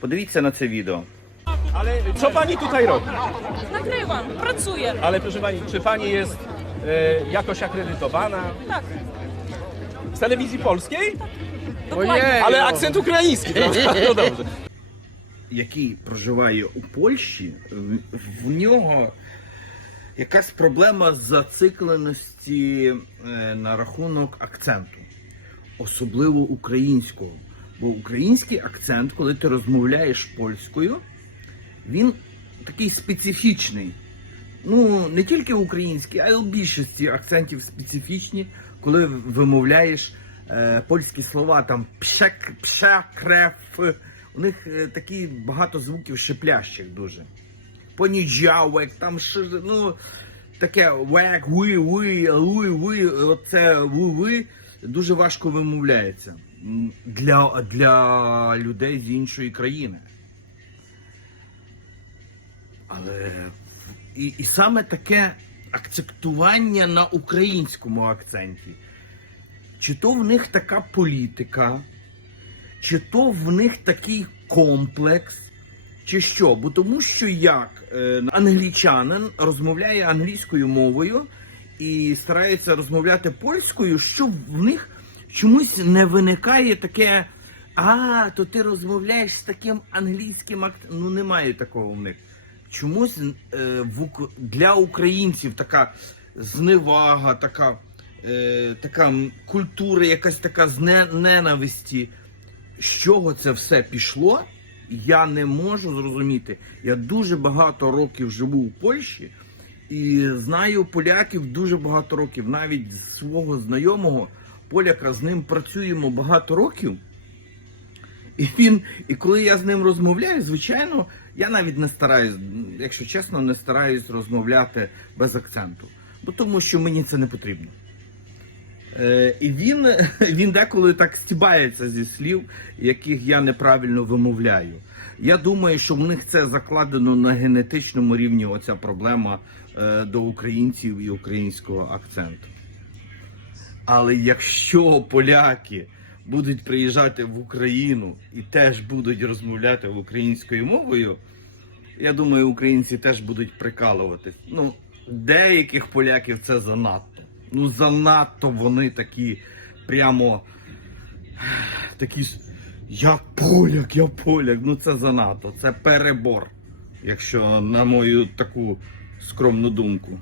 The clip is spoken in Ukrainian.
Подивіться на це відео. Ale co pani tutaj robi? Nagrywam, pracuję. Ale proszę pani, czy pani jest e, jakoś akredytowana? Tak, Z telewizji polskiej? dokładnie. Ale akcent ukraiński, prawda? No dobrze. який проживає у Польщі, в, в нього якась проблема зацикленості е, на рахунок акценту, особливо українського. Бо український акцент, коли ти розмовляєш польською, він такий специфічний. Ну, не тільки український, а й у більшості акцентів специфічні, коли вимовляєш е, польські слова, там пшек, пша, креф. У них е, такі багато звуків шиплящих дуже. Поніджавек, там ще, ну, таке век, ви, ви, ви, ви, оце ви, ви дуже важко вимовляється для, для людей з іншої країни. Але і, і саме таке акцентування на українському акценті. Чи то в них така політика, чи то в них такий комплекс, чи що? Бо тому що як е, англічанин розмовляє англійською мовою і старається розмовляти польською, що в них чомусь не виникає таке. А, то ти розмовляєш з таким англійським акцентом. Ну немає такого в них. Чомусь е, в, для українців така зневага, така, е, така культура, якась така з ненависті. З чого це все пішло, я не можу зрозуміти. Я дуже багато років живу у Польщі і знаю поляків дуже багато років. Навіть свого знайомого поляка з ним працюємо багато років. І він, і коли я з ним розмовляю, звичайно, я навіть не стараюсь, якщо чесно, не стараюсь розмовляти без акценту. Бо тому що мені це не потрібно. Е, і він, він деколи так стібається зі слів, яких я неправильно вимовляю. Я думаю, що в них це закладено на генетичному рівні оця проблема е, до українців і українського акценту. Але якщо поляки будуть приїжджати в Україну і теж будуть розмовляти українською мовою, я думаю, українці теж будуть прикалуватись. Ну, деяких поляків це занадто. Ну, занадто вони такі прямо такі. Я поляк, я поляк. Ну це занадто. Це перебор, якщо на мою таку скромну думку.